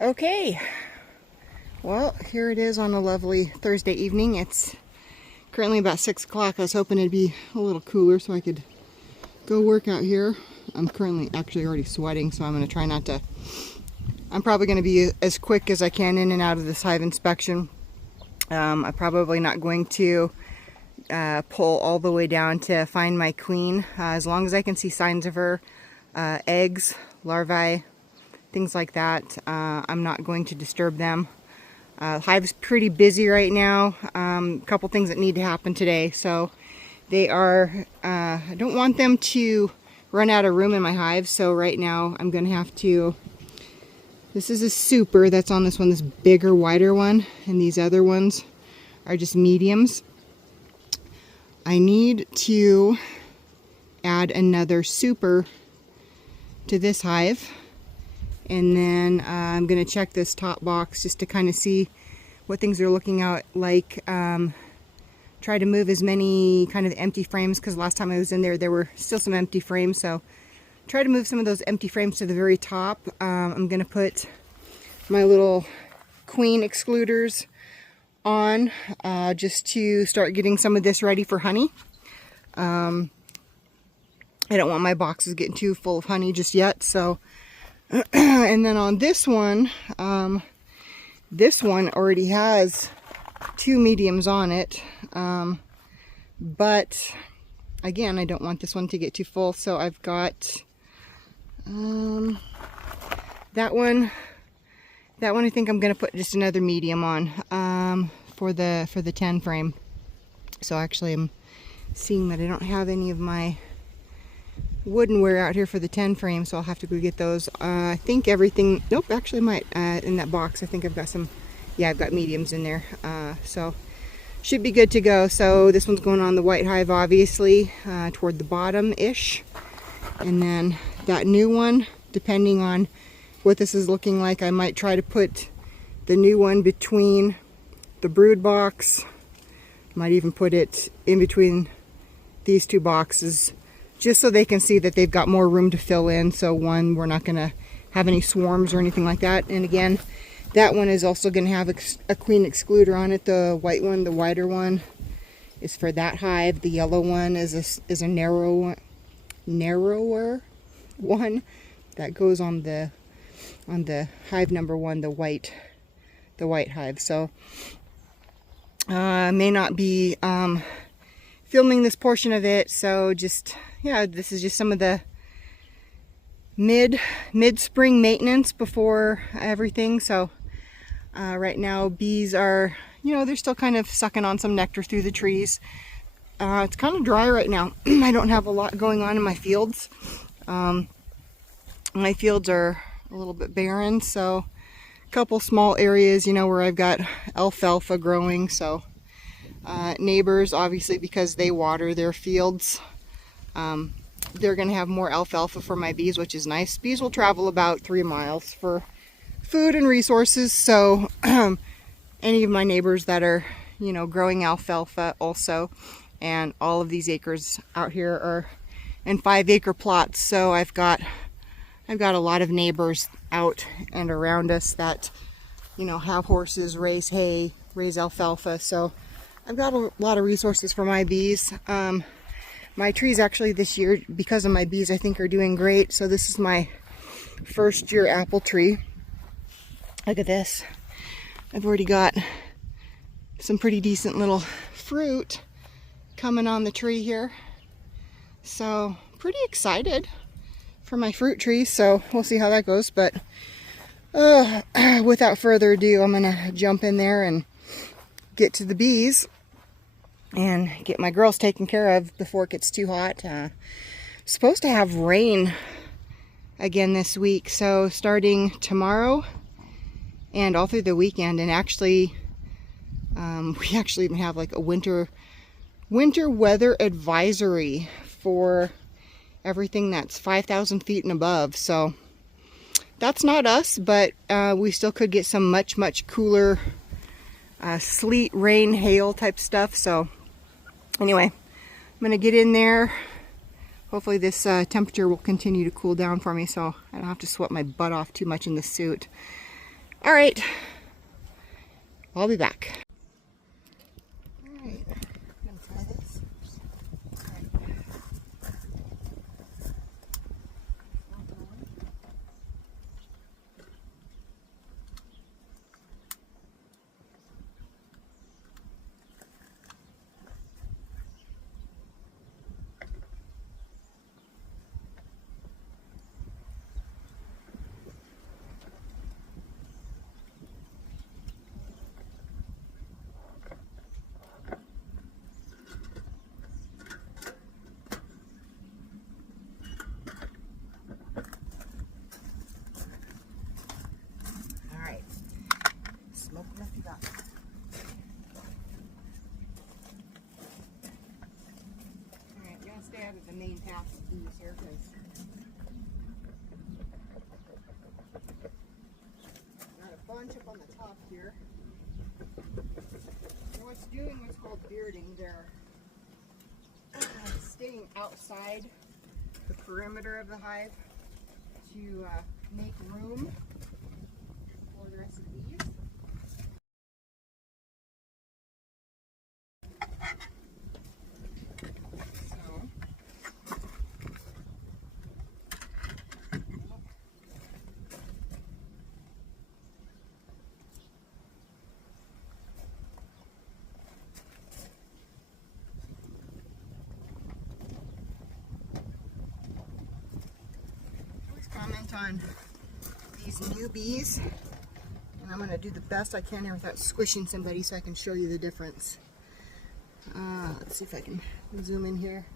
Okay, well, here it is on a lovely Thursday evening. It's currently about 6 o'clock. I was hoping it'd be a little cooler so I could go work out here. I'm currently actually already sweating, so I'm going to try not to. I'm probably going to be as quick as I can in and out of this hive inspection. I'm probably not going to pull all the way down to find my queen. As long as I can see signs of her, eggs, larvae, things like that, I'm not going to disturb them. Hive's pretty busy right now. A couple things that need to happen today. So they are, I don't want them to run out of room in my hive. So right now I'm going to have to, this is a super that's on this one, this bigger, wider one. And these other ones are just mediums. I need to add another super to this hive. And then I'm going to check this top box just to kind of see what things are looking out like. Try to move as many kind of empty frames, because last time I was in there, there were still some empty frames. So try to move some of those empty frames to the very top. I'm going to put my little queen excluders on just to start getting some of this ready for honey. I don't want my boxes getting too full of honey just yet. So and then on this one already has 2 mediums on it, but again, I don't want this one to get too full, so I've got that one I think I'm gonna put just another medium on for the 10 frame. So actually I'm seeing that I don't have any of my woodenware out here for the 10 frame, so I'll have to go get those. I think everything, nope, actually might, in that box, I think I've got some, yeah, I've got mediums in there, so should be good to go. So this one's going on the white hive, obviously, toward the bottom-ish, and then that new one, depending on what this is looking like, I might try to put the new one between the brood box, might even put it in between these 2 boxes, just so they can see that they've got more room to fill in. So one, we're not going to have any swarms or anything like that. And again, that one is also going to have a queen excluder on it. The white one, the wider one, is for that hive. The yellow one is a narrower one that goes on the hive number 1, the white hive. So I may not be filming this portion of it, so just, yeah, this is just some of the mid-spring maintenance before everything. So right now bees are, they're still kind of sucking on some nectar through the trees. It's kind of dry right now. I don't have a lot going on in my fields. My fields are a little bit barren, so a couple small areas, where I've got alfalfa growing. So neighbors, obviously, because they water their fields, they're going to have more alfalfa for my bees, which is nice. Bees will travel about 3 miles for food and resources. So any of my neighbors that are, growing alfalfa also, and all of these acres out here are in 5-acre plots. So I've got a lot of neighbors out and around us that, have horses, raise hay, raise alfalfa. So I've got a lot of resources for my bees. My trees actually this year, because of my bees, I think are doing great. So this is my first year apple tree. Look at this. I've already got some pretty decent little fruit coming on the tree here. So pretty excited for my fruit tree. So we'll see how that goes. But without further ado, I'm gonna jump in there and get to the bees and get my girls taken care of before it gets too hot. Supposed to have rain again this week, so starting tomorrow and all through the weekend. And actually we actually even have like a winter weather advisory for everything that's 5,000 feet and above. So that's not us, but we still could get some much cooler sleet, rain, hail type stuff. So anyway, I'm gonna get in there. Hopefully this temperature will continue to cool down for me, so I don't have to sweat my butt off too much in the suit. All right, I'll be back. All right, I'm gonna try this. All right. Smoke them if you got them. Alright, we're going to stay out of the main path of these here because got a bunch up on the top here. And what's doing what's called bearding. They're staying outside the perimeter of the hive to make room for the rest of the bees. Comment on these new bees, and I'm going to do the best I can here without squishing somebody so I can show you the difference. Let's see if I can zoom in here.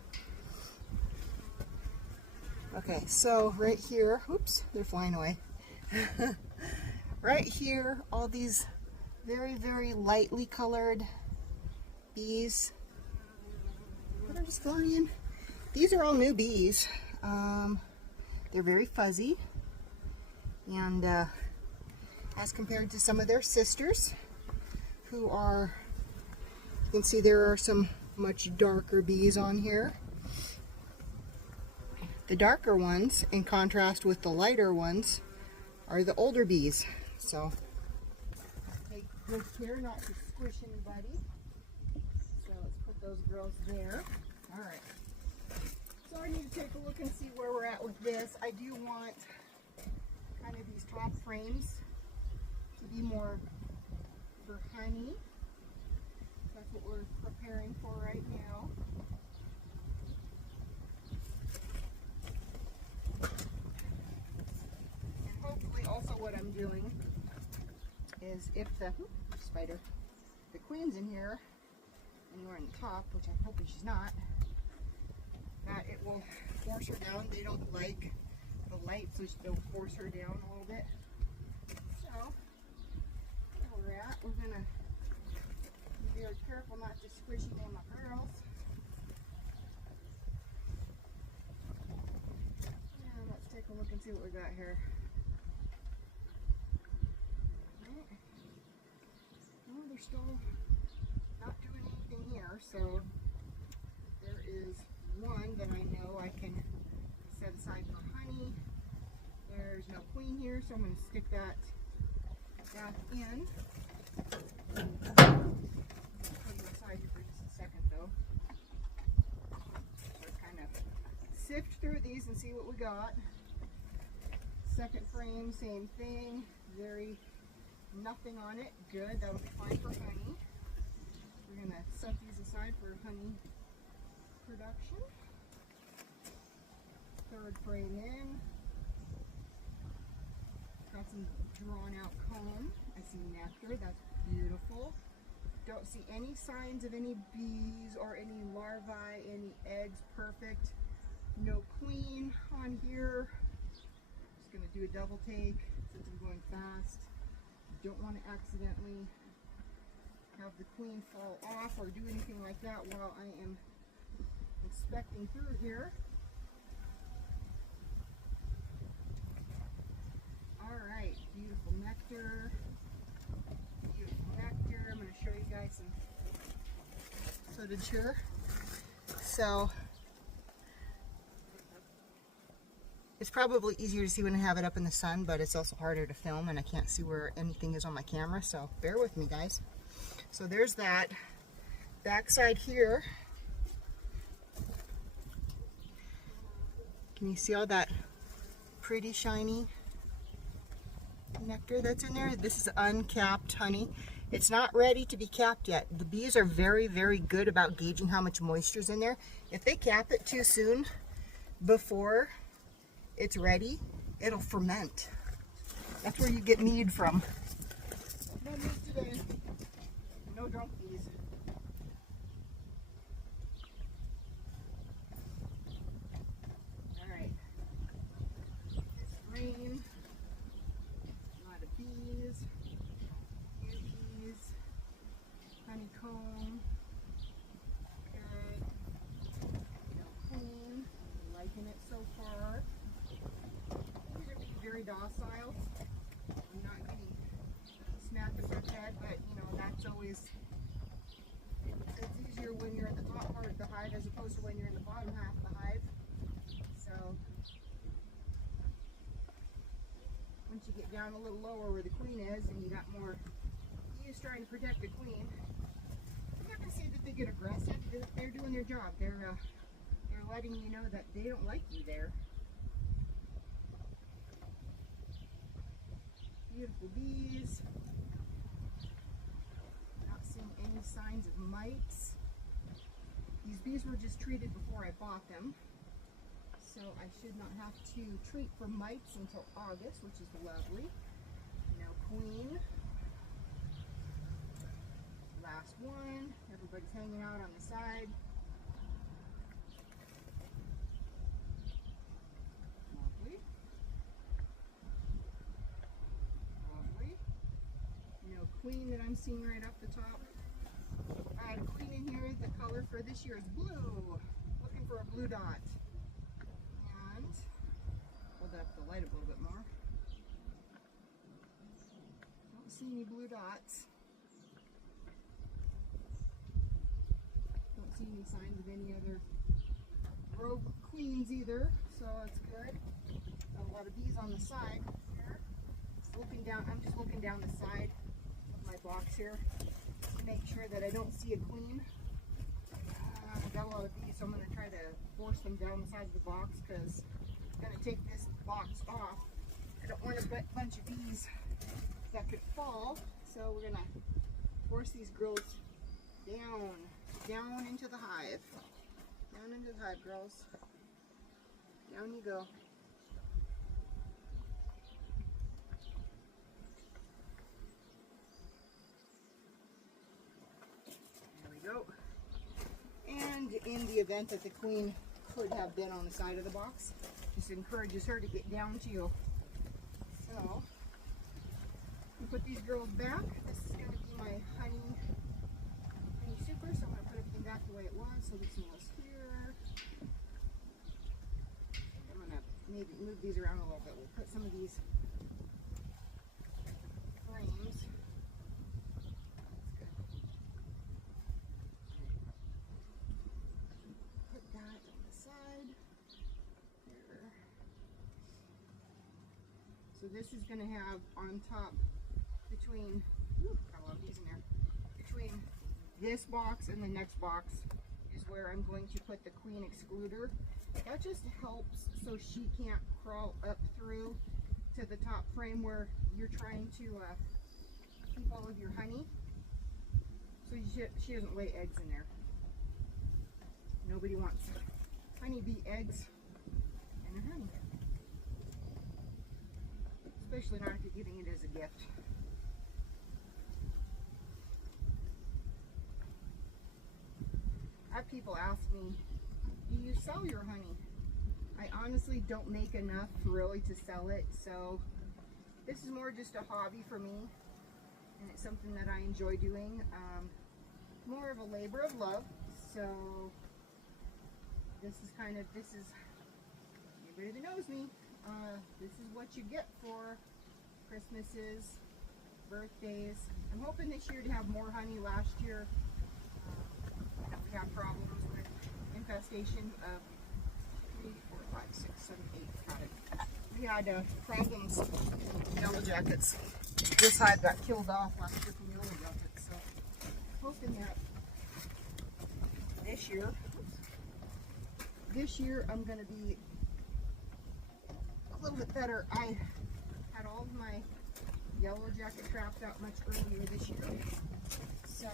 Okay, so right here, oops, they're flying away. Right here, all these very, very lightly colored bees that are just flying. These are all new bees. They're very fuzzy, and as compared to some of their sisters, who are, you can see there are some much darker bees on here. The darker ones, in contrast with the lighter ones, are the older bees. So take good care not to squish anybody. So let's put those girls there. All right. So I need to take a look and see where we're at with this. I do want kind of these top frames to be more for honey. That's what we're preparing for right now. And hopefully also what I'm doing is if the spider, the queen's in here, anywhere in the top, which I'm hoping she's not, that it will force her down. They don't like the light, so they'll force her down a little bit. So, where we're at, we're going to be very careful not to squish any of my girls. And let's take a look and see what we got here. Well, they're still not doing anything here, so there is one that I know I can set aside for honey. There's no queen here, so I'm going to stick that back in. Put it aside here for just a second though. So kind of sift through these and see what we got. Second frame, same thing. Nothing on it. Good, that'll be fine for honey. We're going to set these aside for honey production. Third frame in. Got some drawn out comb. I see nectar. That's beautiful. Don't see any signs of any bees or any larvae, any eggs. Perfect. No queen on here. Just going to do a double take since I'm going fast. Don't want to accidentally have the queen fall off or do anything like that while I am inspecting through here. Alright, beautiful nectar. Beautiful nectar. I'm going to show you guys some footage here. So, It's probably easier to see when I have it up in the sun, but it's also harder to film and I can't see where anything is on my camera, so bear with me, guys. So there's that. Backside here, can you see all that pretty shiny nectar that's in there? This is uncapped honey. It's not ready to be capped yet. The bees are very, very good about gauging how much moisture is in there. If they cap it too soon before it's ready, it'll ferment. That's where you get mead from. No mead today. No drunk bees. Alright. It's green. A lot of bees. Bees. Honeycomb. Good. Queen. Liking it so far. These are being very docile. I'm not getting smacked with their head, but you know, that's always, it's easier when you're in the top part of the hive as opposed to when you're in the bottom half of the hive. So once you get down a little lower where the queen is and you got more bees trying to protect the queen, I'm not going to say that they get aggressive. They're doing their job. They're letting you know that they don't like you there. Beautiful bees. Not seeing any signs of mites. These bees were just treated before I bought them, so I should not have to treat for mites until August, which is lovely. Now queen. Last one. Everybody's hanging out on the side. Lovely. Lovely. Queen that I'm seeing right up the top. I had a queen in here. The color for this year is blue. Looking for a blue dot. And hold up the light a little bit more. Don't see any blue dots. Don't see any signs of any other rogue queens either, so that's good. Got a lot of bees on the side here. Looking down, I'm just looking down the side of my box here to make sure that I don't see a queen. I've got a lot of bees, so I'm going to try to force them down the side of the box because I'm going to take this box off. I don't want a bunch of bees that could fall, so we're going to force these girls down into the hive. Down into the hive, girls. Down you go. There we go. And in the event that the queen could have been on the side of the box, just encourages her to get down to you. So, we put these girls back. This is going to be my honey super, so I'm going to put everything back the way it was. So this one was here. I'm going to maybe move these around a little bit. We'll put some of these frames. Put that on the side. There. So this is going to have on top between, got a lot of these in there, between this box and the next box is where I'm going to put the queen excluder. That just helps so she can't crawl up through to the top frame where you're trying to keep all of your honey. So she doesn't lay eggs in there. Nobody wants honeybee eggs in their honey. Especially not if you're giving it as a gift. I have people ask me, do you sell your honey? I honestly don't make enough really to sell it, so this is more just a hobby for me, and it's something that I enjoy doing. More of a labor of love, so this is anybody that knows me, this is what you get for Christmases, birthdays. I'm hoping this year to have more honey. Last year we had problems with infestation of 3, 4, 5, 6, 7, 8 had it. had problems with yellow jackets. This hive got killed off last year from yellow jackets, so hoping that this year I'm going to be a little bit better. I had all of my yellow jacket trapped out much earlier this year, so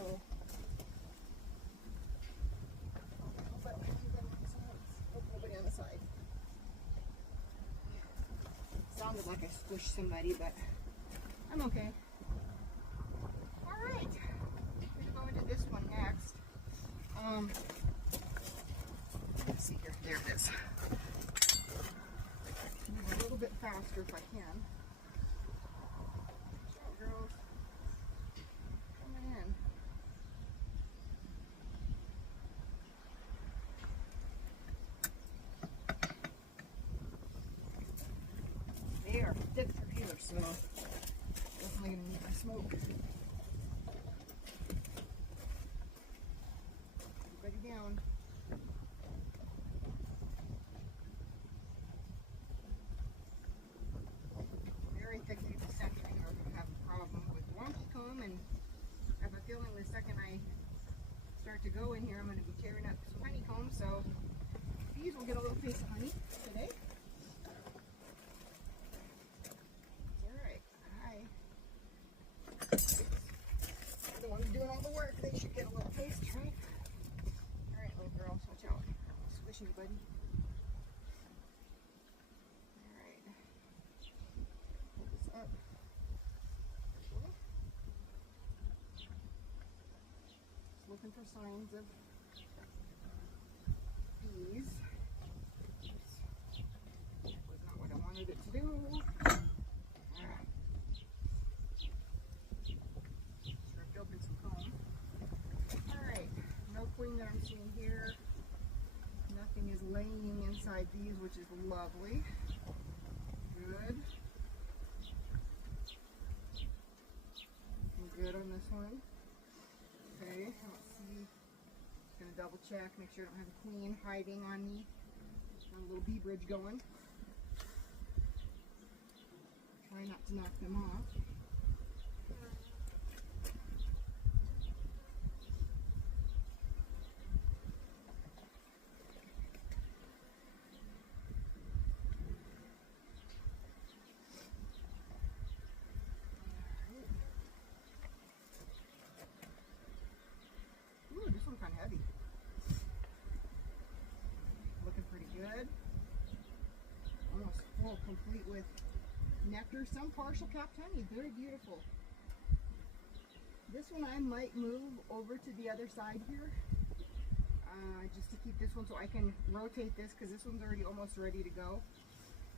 nobody on the side. Sounded like I squished somebody, but I'm okay. Alright, I'm going to go into this one next. Let's see here. There it is. Move a little bit faster if I can. Show girls. Come in. They are thick through here, so definitely gonna need my smoke. Everybody down. Very thick through the center. You're gonna have a problem with wonky comb, and I have a feeling the second I start to go in here, I'm gonna be tearing up some honeycomb. So bees will get a little piece of honey today. The ones doing all the work, they should get a little taste, right? Alright, little girls, watch out. Squish you, buddy. Alright. Pull this up. Okay. Just looking for signs of bees. Oops. That was not what I wanted it to do. Queen that I'm seeing here. Nothing is laying inside these, which is lovely. Good. Good on this one. Okay, let's see. Just gonna double check, make sure I don't have a queen hiding on me. Got a little bee bridge going. Try not to knock them off. This one's kind of heavy. Looking pretty good. Almost full, complete with nectar. Some partial capped honey. Very beautiful. This one I might move over to the other side here. Just to keep this one so I can rotate this, because this one's already almost ready to go.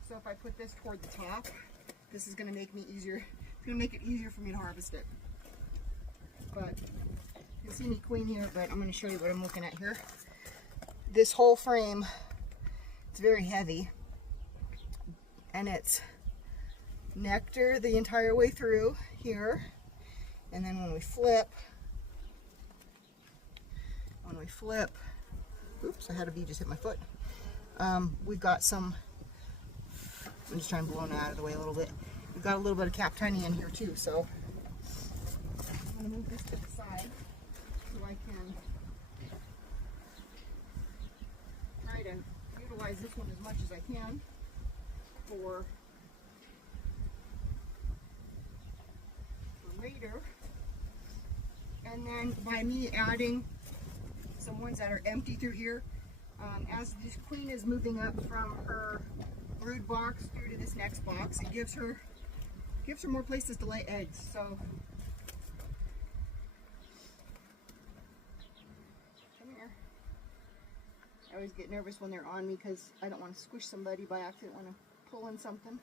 So if I put this toward the top, this is going to make me easier. It's going to make it easier for me to harvest it. But you see me queen here, but I'm going to show you what I'm looking at here. This whole frame, it's very heavy, and it's nectar the entire way through here. And then when we flip, oops, I had a bee just hit my foot. We've got some, I'm just trying to blow it out of the way a little bit. We've got a little bit of capped honey in here too, so I'm going to move this to the side so I can try to utilize this one as much as I can for later. And then by me adding some ones that are empty through here, as this queen is moving up from her brood box through to this next box, it gives her more places to lay eggs. So come here. I always get nervous when they're on me because I don't want to squish somebody by accident. I want to pull in something.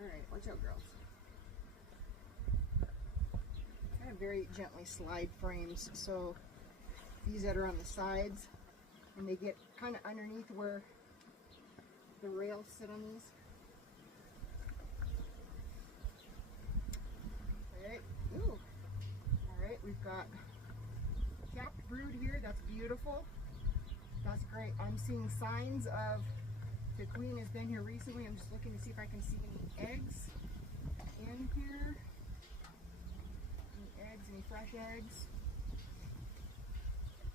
Alright, watch out, girls. I have very gently slide frames, so these that are on the sides, and they get kind of underneath where the rails sit on these. Okay, ooh. Alright, we've got capped brood here, that's beautiful. That's great. I'm seeing signs of the queen has been here recently. I'm just looking to see if I can see any eggs in here. Any eggs, any fresh eggs.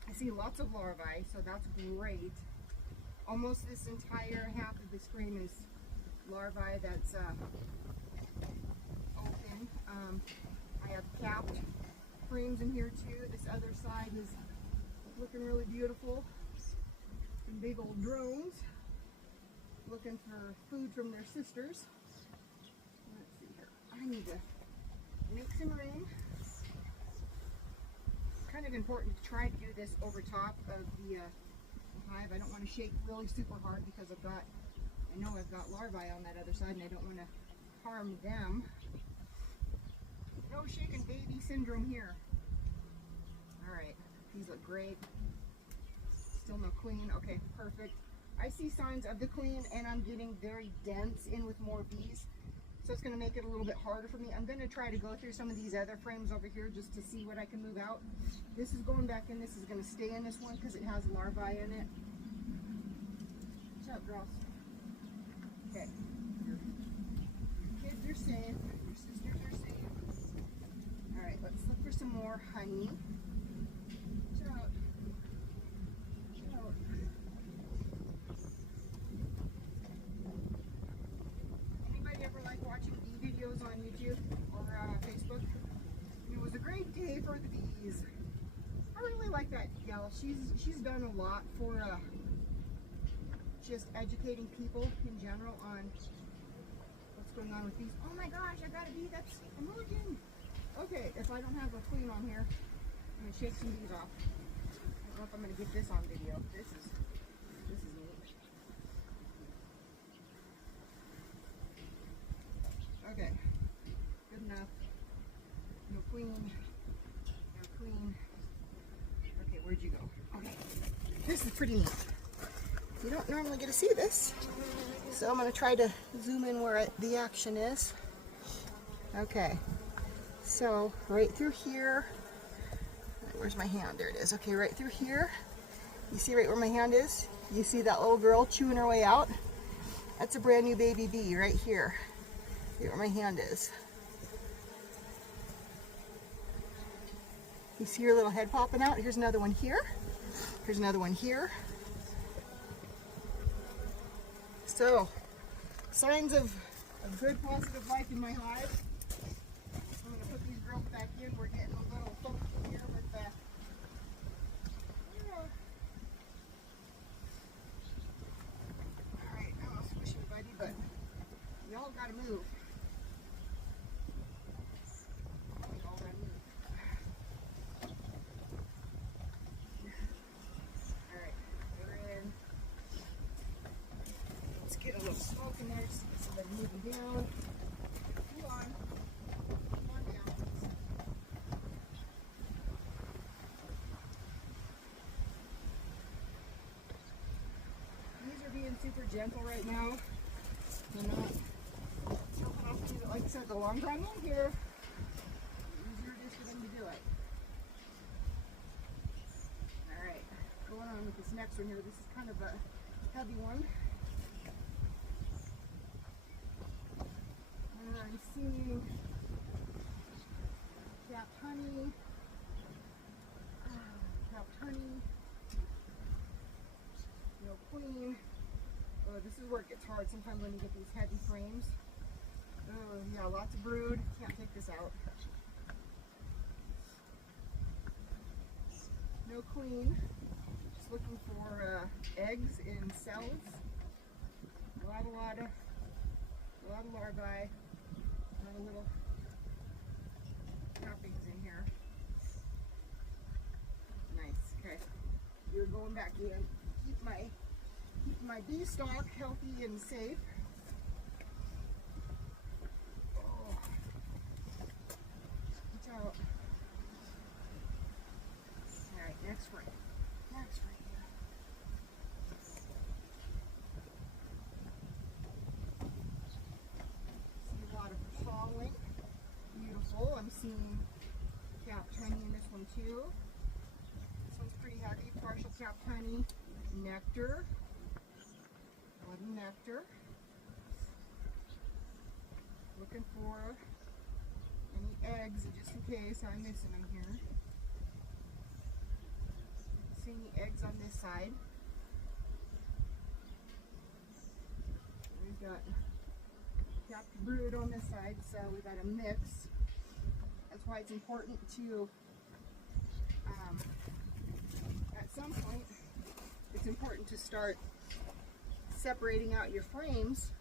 I see lots of larvae, so that's great. Almost this entire half of this frame is larvae that's open. I have capped frames in here too. This other side is looking really beautiful. Some big old drones looking for food from their sisters. Let's see here. I need to make some room. Kind of important to try to do this over top of the hive. I don't want to shake really super hard because I know I've got larvae on that other side and I don't want to harm them. No shaken baby syndrome here. Alright, these look great. Still no queen. Okay, perfect. I see signs of the queen and I'm getting very dense in with more bees. So it's going to make it a little bit harder for me. I'm going to try to go through some of these other frames over here just to see what I can move out. This is going back in. This is going to stay in this one because it has larvae in it. What's up, girls? Okay. Your kids are safe. Your sisters are safe. Alright, let's look for some more honey. Watch out. Watch out. Ever like watching bee videos on YouTube or Facebook? It was a great day for the bees. I really like that gal. She's done a lot for just educating people in general on what's going on with bees. Oh my gosh, I got a bee that's emerging. Okay, if I don't have a queen on here, I'm gonna shake some bees off. I don't know if I'm gonna get this on video. This is neat. Okay, good enough. No queen, no queen. Okay, where'd you go? Okay, this is pretty neat. You don't normally get to see this, so I'm going to try to zoom in where the action is. Okay, so right through here, where's my hand? There it is. Okay, right through here, you see right where my hand is? You see that little girl chewing her way out? That's a brand new baby bee right here. See where my hand is. You see her little head popping out? Here's another one here. Here's another one here. So, signs of good positive life in my hive. I'm going to put these girls back in. We're getting a little funky here with the... Alright, I'm not squishing buddy, but y'all got to move. Get a little smoke in there just to get somebody moving down. Come on. Come on down. These are being super gentle right now. They're not jumping off to, like I said, the longer I'm in here, the easier it is for them to do it. Alright, going on with this next one here. This is kind of a heavy one. I'm seeing capped honey, no queen. Oh, this is where it gets hard sometimes when you get these heavy frames. Oh, yeah, lots of brood. Can't take this out. No queen. Just looking for eggs in cells. A lot of larvae. A little cappings in here. Nice. Okay. You're going back in. Keep my bee stock healthy and safe. Oh. Watch out. Alright, next frame. Next frame. Pollen. Beautiful. I'm seeing capped honey in this one too. This one's pretty heavy. Partial capped honey. nectar. Bloody nectar. Looking for any eggs, just in case I'm missing them here. See any eggs on this side? We've got capped brood on this side, so we've got a mix. That's why it's important to, at some point, it's important to start separating out your frames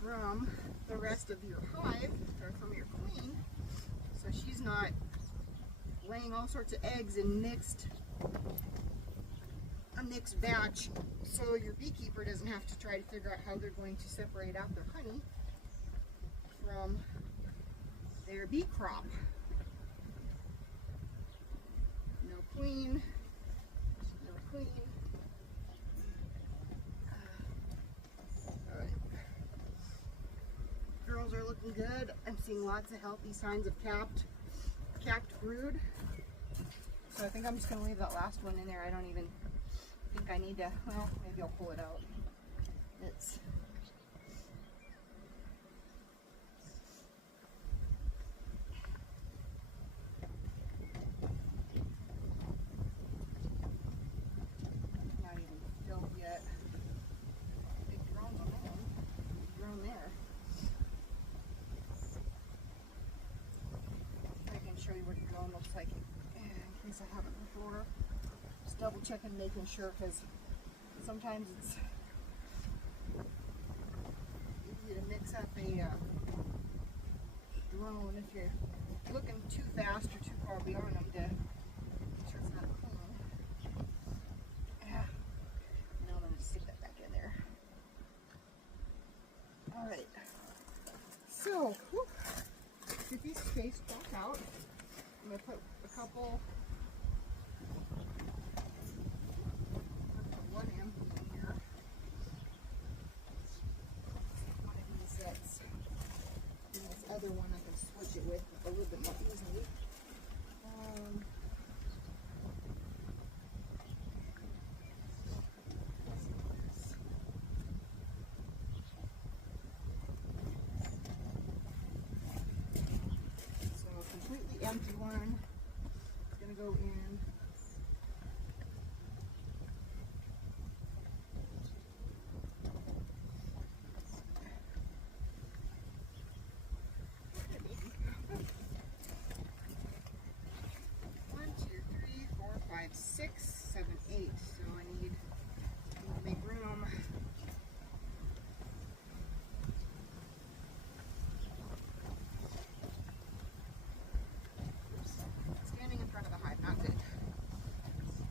from the rest of your hive, or from your queen, so she's not laying all sorts of eggs in a mixed batch, so your beekeeper doesn't have to try to figure out how they're going to separate out their honey from their bee crop. No queen, no queen. All right. Girls are looking good. I'm seeing lots of healthy signs of capped brood. So I think I'm just going to leave that last one in there. I don't even think I need to, well, maybe I'll pull it out. It's not even filled yet. Big drone on there. Big drone there. I can show you what a drone looks like in case I haven't before. Just double checking, making sure, because sometimes it's easy to mix up a drone if you're looking too fast or too far beyond them to make sure it's not clean. Yeah. Now I'm going to stick that back in there. Alright. So, get these spaced back out. I'm going to put a couple. One empty in here. One of these that's, and this other one I can switch it with a little bit more easily. So a completely empty one is going to go in. Six, seven, eight. So I need to make room. Oops. Standing in front of the hive, not good.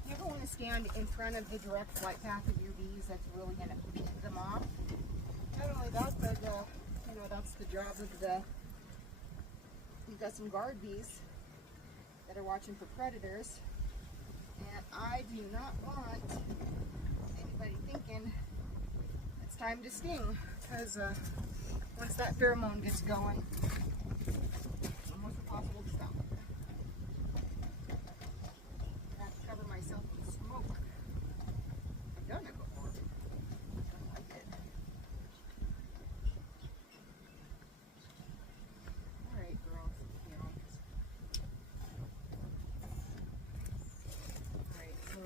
You never want to stand in front of the direct flight path of your bees. That's really going to beat them off. Not only that, but you know, that's the job of the. You've got some guard bees that are watching for predators. And I do not want anybody thinking it's time to sting, because once that pheromone gets going, it's almost impossible to stop. I have to cover myself with smoke. I've done it before. I don't like it. Alright, girls. So,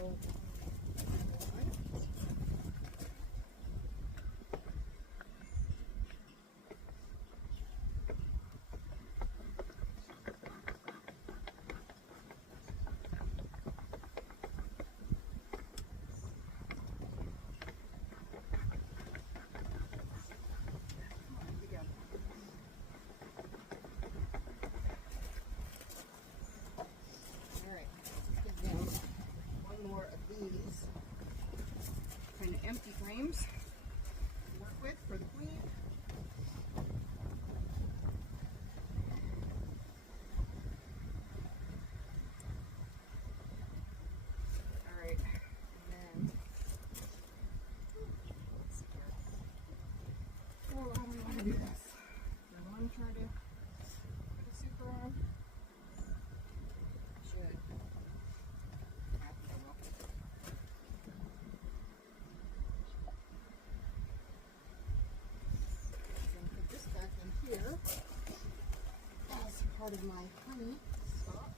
more of these kind of empty frames to work with for the queen. All right, and then let's see here. Oh, how do we want to do this? Do I want to try to put a super on? Should. out of my honey stock.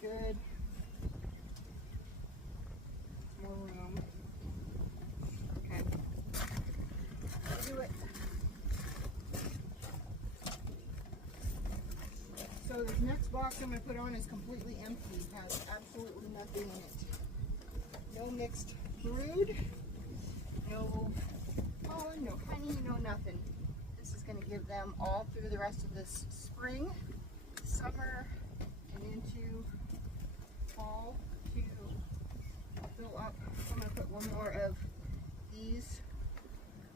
Good. More room. Okay. I'll do it. So this next box I'm going to put on is completely empty. It has absolutely nothing in it. No mixed brood, no pollen, no honey, no nothing. This is going to give them all through the rest of this spring, summer, and into fall to fill up. I'm going to put one more of these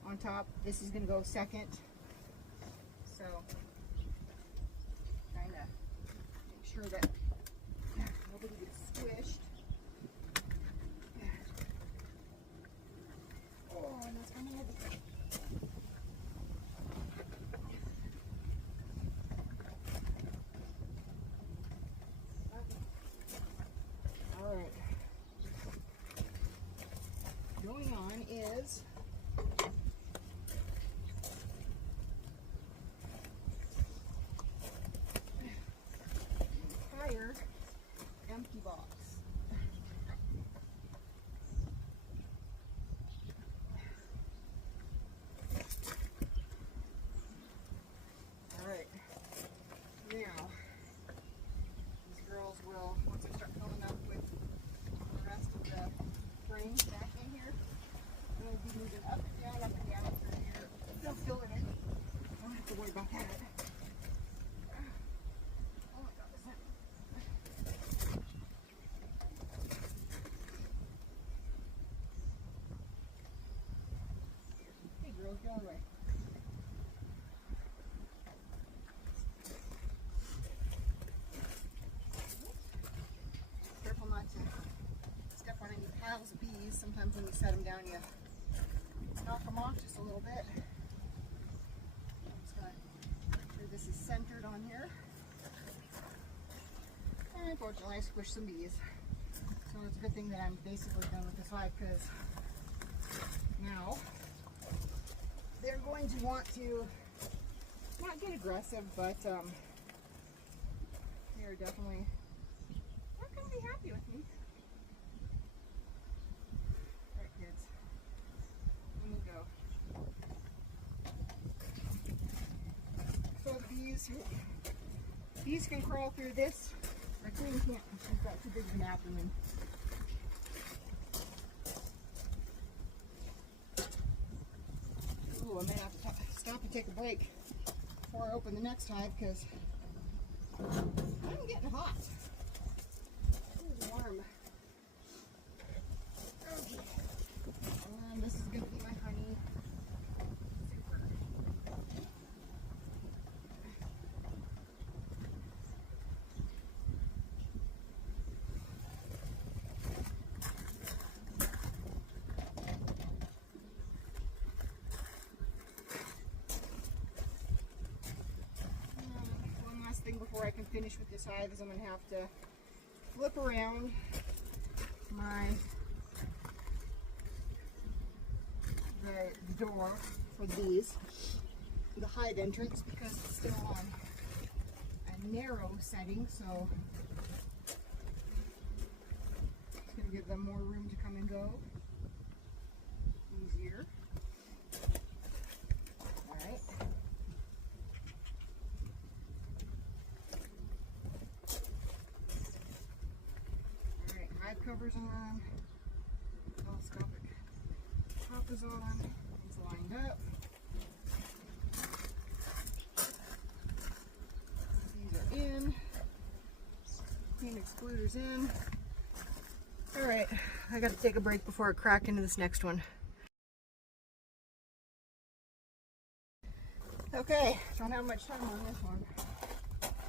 on top. This is going to go second. So, trying to make sure that nobody gets squished. Oh, and that's coming heavy. All right. Going on is entire empty box. All right. Now, these girls will, once I start filling up with the rest of the frames back in here, we'll be moving up and down through here. They'll fill it in. I don't have to worry about that. Oh my God, is that? Hey girls, go away. Careful not to step on any piles of bees. Sometimes when you set them down, you knock them off just a little bit. I'm just going to make sure this is centered on here. And unfortunately, I squished some bees. So it's a good thing that I'm basically done with this hive, because now they're going to want to not get aggressive, but they're definitely not going to be happy with me. All right, kids. Let me go. So the bees can crawl through this. My queen can't. She's got too big of an abdomen. Ooh, I may have to stop and take a break before I open the next hive, because I'm getting hot. It's warm. Okay. And this is going to be my honey. Super. finish with this hive is I'm going to have to flip around the door for the hive entrance, because it's still on a narrow setting, so it's going to give them more room to come and go easier. Alright. Alright, hive cover's on, telescopic top is on, it's lined up. These are in. Queen excluder's in. Alright, I gotta take a break before I crack into this next one. Okay, don't have much time on this one.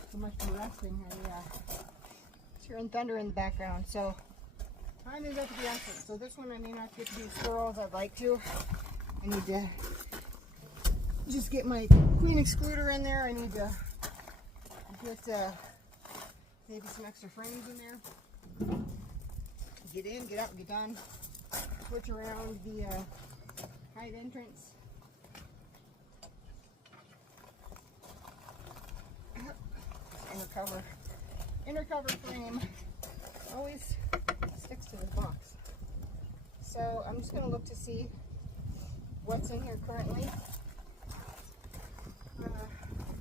So much for resting here, yeah. Hearing thunder in the background, so time is up to the essence. So this one I may not get to do as thorough as I'd like to. I need to just get my queen excluder in there. I need to get maybe some extra frames in there. Get in, get out, get done. Switch around the hive entrance. Inner cover frame always sticks to the box. So I'm just going to look to see what's in here currently.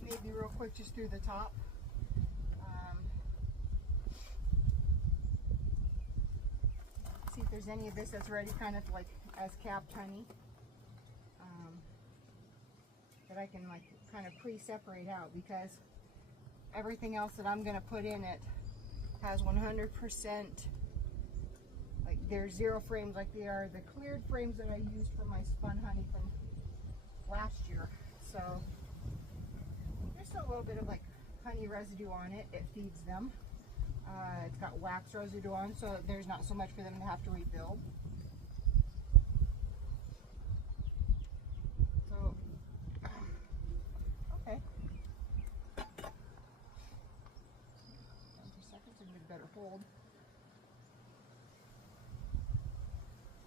Maybe real quick just through the top. See if there's any of this that's ready kind of like as capped honey. That I can like kind of pre-separate out, because everything else that I'm going to put in it has 100%, like there's 0 frames, like they are the cleared frames that I used for my spun honey from last year. So there's still a little bit of like honey residue on it. It feeds them. It's got wax residue on, so there's not so much for them to have to rebuild. So, okay. 10 seconds, a bit better hold.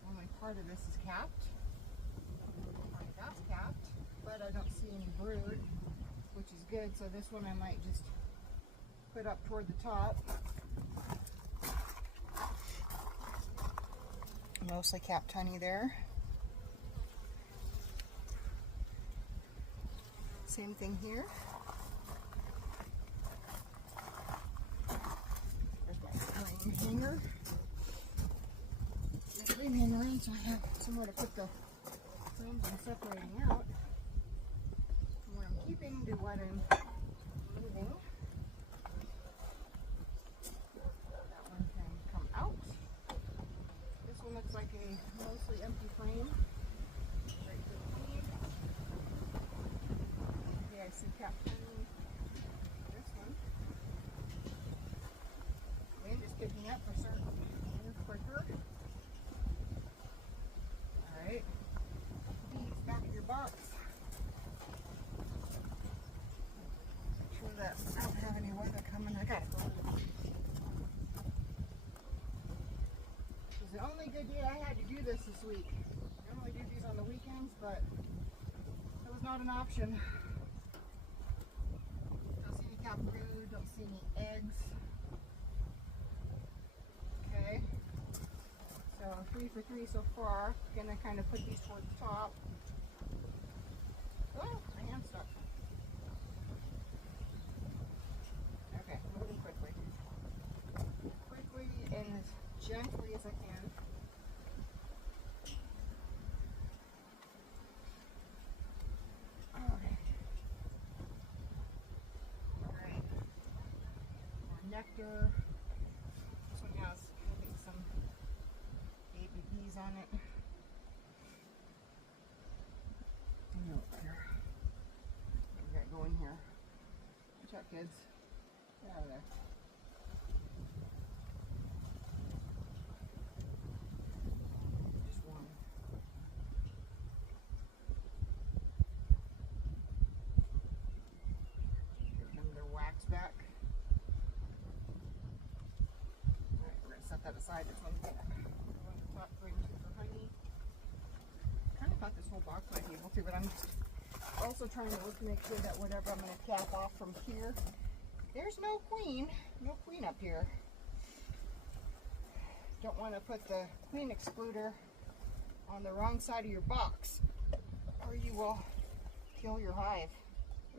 Only part of this is capped. That's capped, but I don't see any brood, which is good. So this one I might just put up toward the top. Mostly capped honey there. Same thing here. There's my frame hanger. The frame hanger in, so I have somewhere to put the frames I'm separating out. From what I'm keeping to what I'm moving. That one can come out. This one looks like a mostly empty frame. Right to the queen. Okay, I see capped honey. This one. Wind is picking up for certain. Quicker. Alright. These back of your box. Make sure that I don't have any weather coming. I gotta go. This is the only good day I had to do this week. I normally do these on the weekends, but it was not an option. Don't see any cap brood, don't see any eggs. Okay. So 3 for 3 so far. Gonna kind of put these toward the top. Oh, my hand's stuck. Okay, moving quickly. Quickly and as gently as I can. Okay. Alright. More nectar. This one has, I think, some baby bees on it. No, here. What do we got going here? Watch out, kids. Get out of there. Just one. Give them their wax back. that aside. This one's going to top green for honey. I kind of thought this whole box might be able to, but I'm just also trying to look to make sure that whatever I'm going to cap off from here, there's no queen up here. Don't want to put the queen excluder on the wrong side of your box, or you will kill your hive.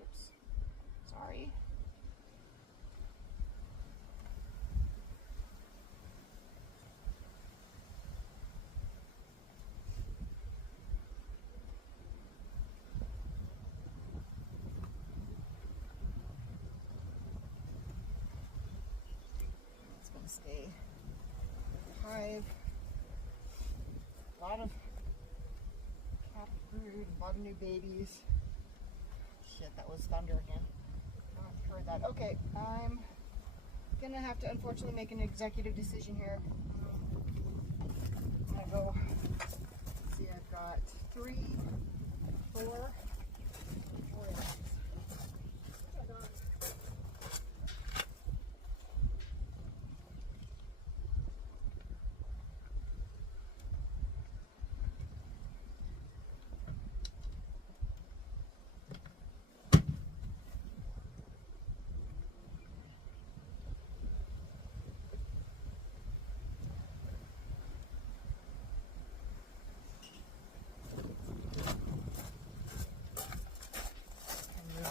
Oops, sorry. It's going to stay hive. A lot of capped brood, a lot of new babies. Shit, that was thunder again. I heard that. Okay, I'm gonna have to unfortunately make an executive decision here. I'm gonna go see. I've got 3, 4 eggs.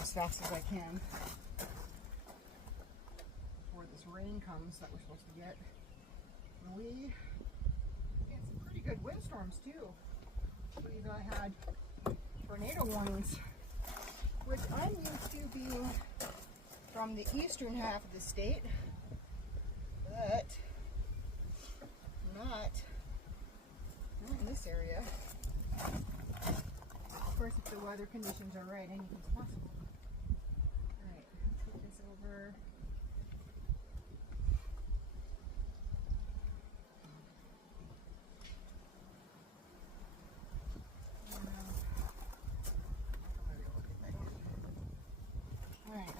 As fast as I can before this rain comes that we're supposed to get. And we had some pretty good windstorms too. We've had tornado warnings, which I'm used to being from the eastern half of the state, but not in this area. Of course, if the weather conditions are right, anything's possible. Alright, put this over. Alright.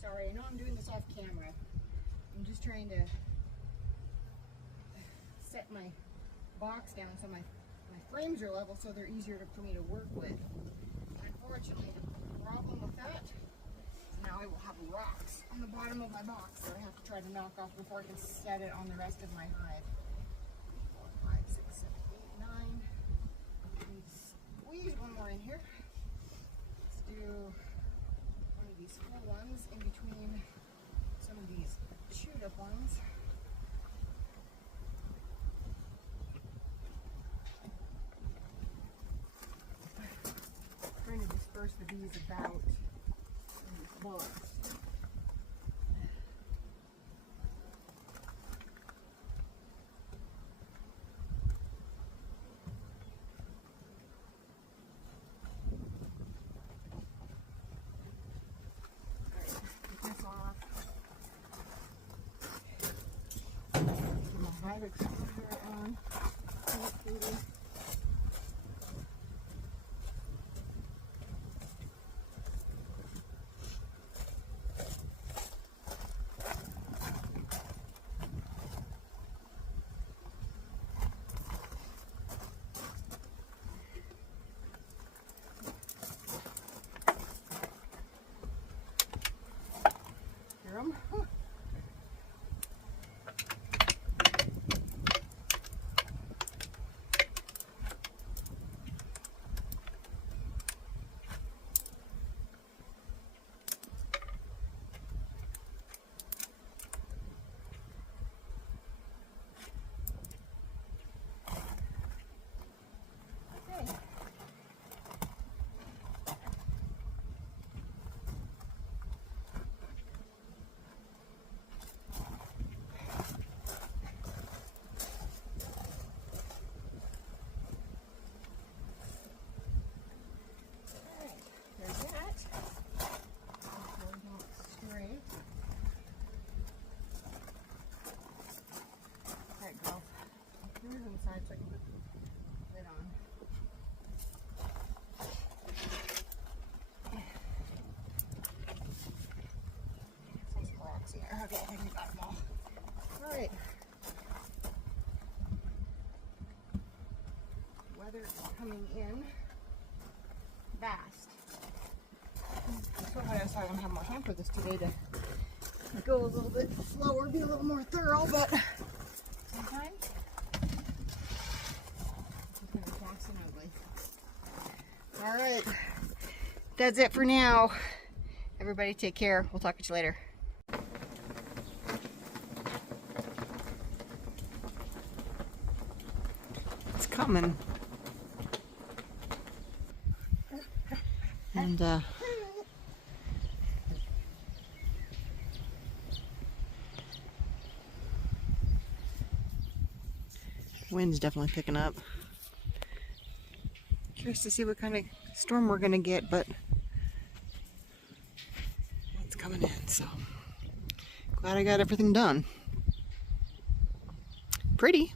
Sorry, I know I'm doing this off camera. I'm just trying to set my box down so my My frames are level, so they're easier for me to work with. Unfortunately, the problem with that is now I will have rocks on the bottom of my box that I have to try to knock off before I can set it on the rest of my hive. 4, 5, 6, 7, 8, 9. Squeeze one more in here. Let's do one of these full ones in between some of these chewed up ones. Trying to disperse the bees about in this box. Hive exposure on. Hear 'em? Inside so I can put the lid on. Some rocks in there. Okay, I think we got them all. Alright. Weather is coming in fast. So I decided I'm gonna have more time for this today to go a little bit slower, be a little more thorough, but sometimes all right, that's it for now. Everybody take care. We'll talk to you later. It's coming. And wind's definitely picking up. Curious to see what kind of storm we're gonna get, but it's coming in, so glad I got everything done. Pretty.